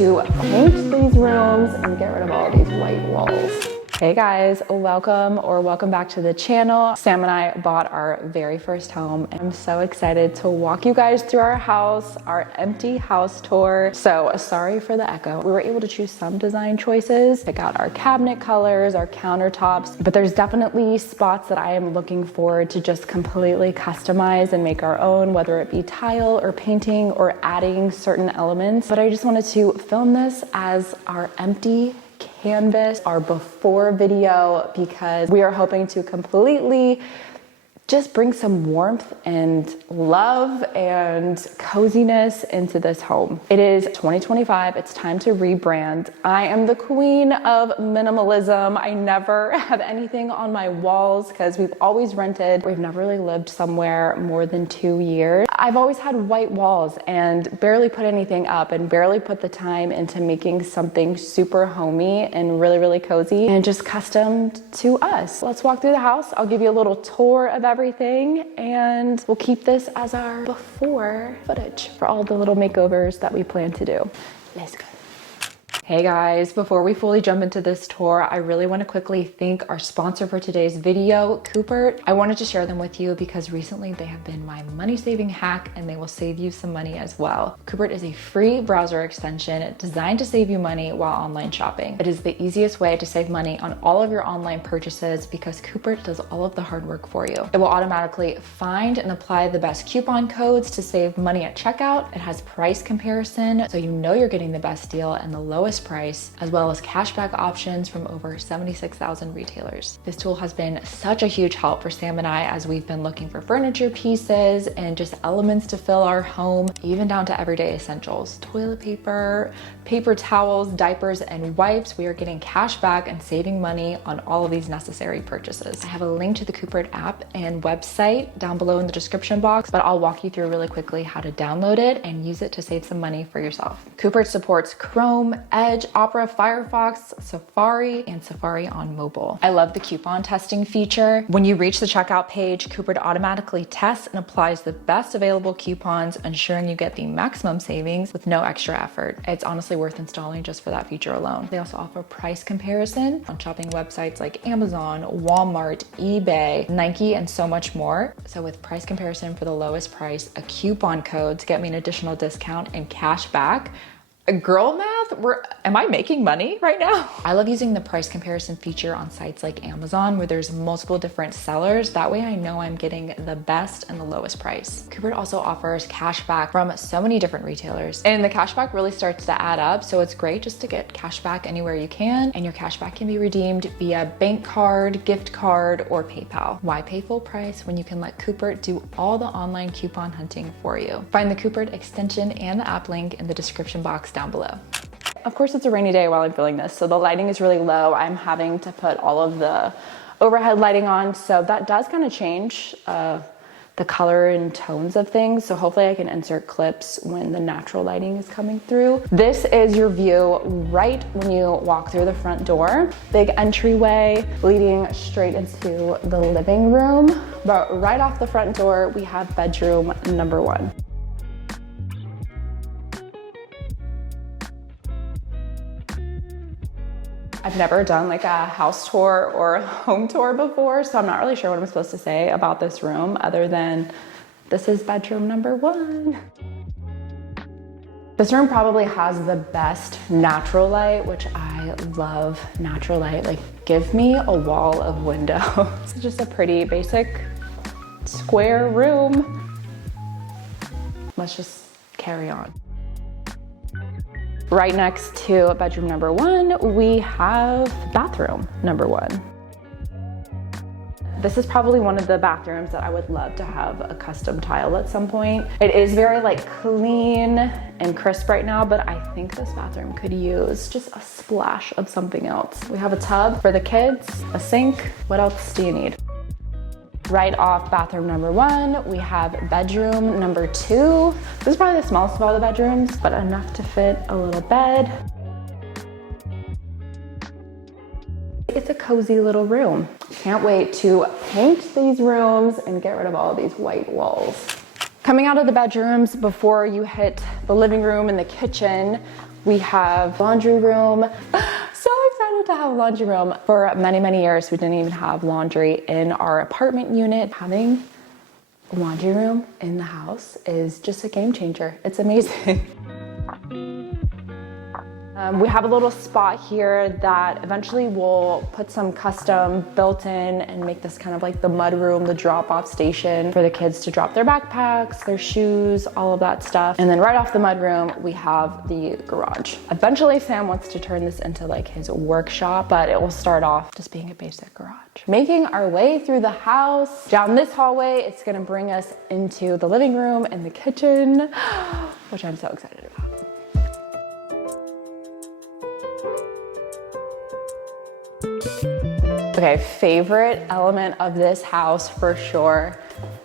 to paint these rooms and get rid of all these white walls. Hey guys, welcome back to the channel. Sam and I bought our very first home. I'm so excited to walk you guys through our house, our empty house tour. So sorry for the echo. We were able to choose some design choices, pick out our cabinet colors, our countertops, but there's definitely spots that I am looking forward to just completely customize and make our own, whether it be tile or painting or adding certain elements. But I just wanted to film this as our empty canvas, our before video, because we are hoping to completely just bring some warmth and love and coziness into this home. It is 2025, it's time to rebrand. I am the queen of minimalism. I never have anything on my walls because we've always rented. We've never really lived somewhere more than 2 years. I've always had white walls and barely put anything up and barely put the time into making something super homey and really, really cozy and just custom to us. Let's walk through the house. I'll give you a little tour of everything and we'll keep this as our before footage for all the little makeovers that we plan to do. Let's go. Hey guys, before we fully jump into this tour, I really want to quickly thank our sponsor for today's video, Cooper. I wanted to share them with you because recently they have been my money saving hack and they will save you some money as well. Cooper is a free browser extension designed to save you money while online shopping. It is the easiest way to save money on all of your online purchases because Cooper does all of the hard work for you. It will automatically find and apply the best coupon codes to save money at checkout. It has price comparison, so you know you're getting the best deal and the lowest price, as well as cashback options from over 76,000 retailers. This tool has been such a huge help for Sam and I as we've been looking for furniture pieces and just elements to fill our home, even down to everyday essentials. Toilet paper, paper towels, diapers, and wipes. We are getting cash back and saving money on all of these necessary purchases. I have a link to the Cooper app and website down below in the description box, but I'll walk you through really quickly how to download it and use it to save some money for yourself. Cooper supports Chrome, Edge, Opera, Firefox, Safari, and Safari on mobile. I love the coupon testing feature. When you reach the checkout page, Cooper automatically tests and applies the best available coupons, ensuring you get the maximum savings with no extra effort. It's honestly worth installing just for that feature alone. They also offer price comparison on shopping websites like Amazon, Walmart, eBay, Nike, and so much more. So with price comparison for the lowest price, a coupon code to get me an additional discount and cash back, girl math? Am I making money right now? I love using the price comparison feature on sites like Amazon where there's multiple different sellers. That way I know I'm getting the best and the lowest price. Cooper also offers cash back from so many different retailers and the cash back really starts to add up. So it's great just to get cash back anywhere you can, and your cash back can be redeemed via bank card, gift card, or PayPal. Why pay full price when you can let Cooper do all the online coupon hunting for you? Find the Cooper extension and the app link in the description box down below. Of course, it's a rainy day while I'm filming this, so the lighting is really low. I'm having to put all of the overhead lighting on, so that does kind of change the color and tones of things. So hopefully I can insert clips when the natural lighting is coming through. This is your view right when you walk through the front door. Big entryway leading straight into the living room, but right off the front door, we have bedroom number 1. I've never done like a house tour or a home tour before, so I'm not really sure what I'm supposed to say about this room other than this is bedroom number 1. This room probably has the best natural light, which I love natural light. Like, give me a wall of windows. It's just a pretty basic square room. Let's just carry on. Right next to bedroom number 1, we have bathroom number 1. This is probably one of the bathrooms that I would love to have a custom tile at some point. It is very like clean and crisp right now, but I think this bathroom could use just a splash of something else. We have a tub for the kids, a sink. What else do you need? Right off bathroom number 1, we have bedroom number 2. This is probably the smallest of all the bedrooms, but enough to fit a little bed. It's a cozy little room. Can't wait to paint these rooms and get rid of all these white walls. Coming out of the bedrooms, before you hit the living room and the kitchen, We have laundry room. So excited to have a laundry room. For many, many years, we didn't even have laundry in our apartment unit. Having a laundry room in the house is just a game changer. It's amazing. We have a little spot here that eventually we'll put some custom built-in and make this kind of like the mud room, the drop-off station for the kids to drop their backpacks, their shoes, all of that stuff. And then right off the mud room, we have the garage. Eventually, Sam wants to turn this into like his workshop, but it will start off just being a basic garage. Making our way through the house, down this hallway, it's gonna bring us into the living room and the kitchen, which I'm so excited about. Okay, favorite element of this house for sure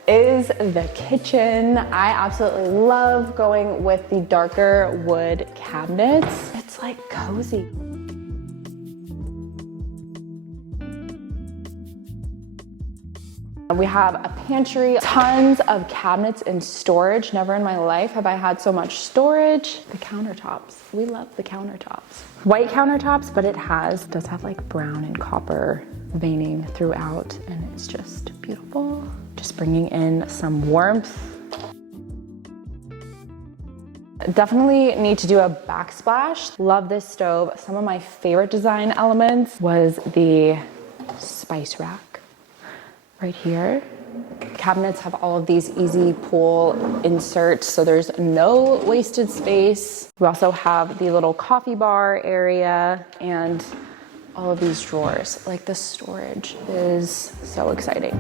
is the kitchen. I absolutely love going with the darker wood cabinets. It's like cozy. We have a pantry, tons of cabinets and storage. Never in my life have I had so much storage. The countertops, we love the countertops. White countertops, but it does have like brown and copper veining throughout, and it's just beautiful. Just bringing in some warmth. Definitely need to do a backsplash. Love this stove. Some of my favorite design elements was the spice rack right here. Cabinets have all of these easy pull inserts, so there's no wasted space. We also have the little coffee bar area and all of these drawers. Like, the storage is so exciting.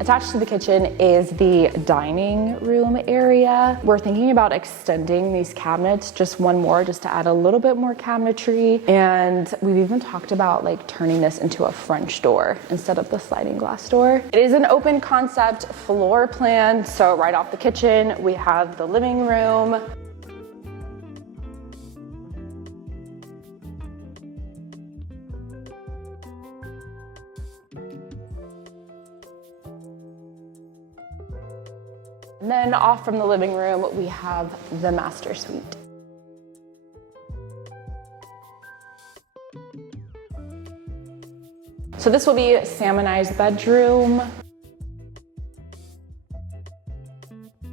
Attached to the kitchen is the dining room area. We're thinking about extending these cabinets just one more, just to add a little bit more cabinetry. And we've even talked about like turning this into a French door instead of the sliding glass door. It is an open concept floor plan. So right off the kitchen, we have the living room. And then off from the living room, we have the master suite. So this will be Sam and I's bedroom.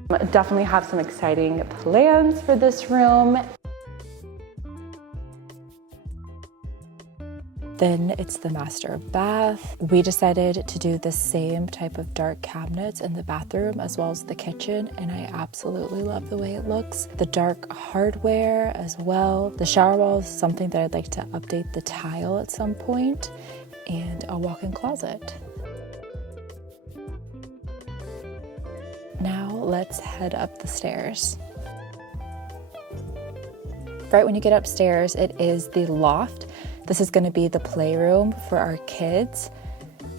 Definitely have some exciting plans for this room. Then it's the master bath. We decided to do the same type of dark cabinets in the bathroom as well as the kitchen, and I absolutely love the way it looks. The dark hardware as well. The shower wall is something that I'd like to update the tile at some point, and a walk-in closet. Now let's head up the stairs. Right when you get upstairs, it is the loft. This is going to be the playroom for our kids.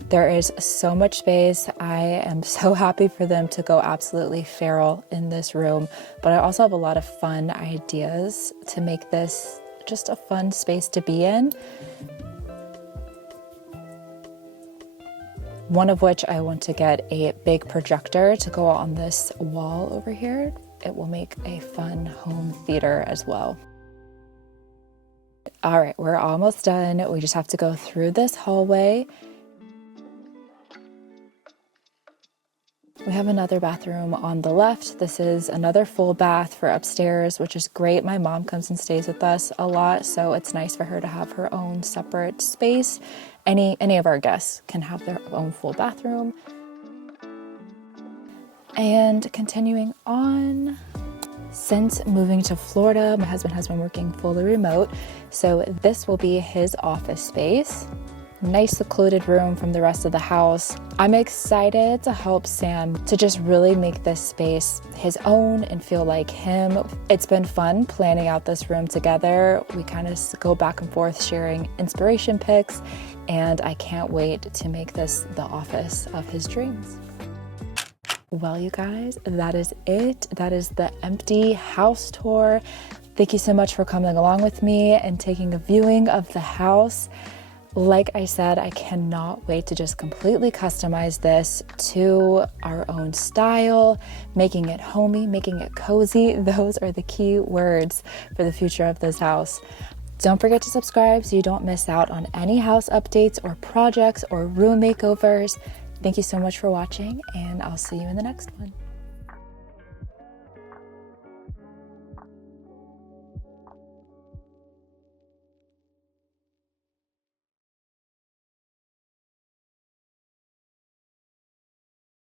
There is so much space. I am so happy for them to go absolutely feral in this room, but I also have a lot of fun ideas to make this just a fun space to be in. One of which I want to get a big projector to go on this wall over here. It will make a fun home theater as well. All right, we're almost done. We just have to go through this hallway. We have another bathroom on the left. This is another full bath for upstairs, which is great. My mom comes and stays with us a lot, so it's nice for her to have her own separate space. Any of our guests can have their own full bathroom. And continuing on, since moving to Florida, my husband has been working fully remote, so this will be his office space. Nice secluded room from the rest of the house. I'm excited to help Sam to just really make this space his own and feel like him. It's been fun planning out this room together. We kind of go back and forth sharing inspiration pics, and I can't wait to make this the office of his dreams. Well, you guys, that is it. That is the empty house tour. Thank you so much for coming along with me and taking a viewing of the house. Like I said, I cannot wait to just completely customize this to our own style, making it homey, making it cozy. Those are the key words for the future of this house. Don't forget to subscribe so you don't miss out on any house updates or projects or room makeovers. Thank you so much for watching, and I'll see you in the next one.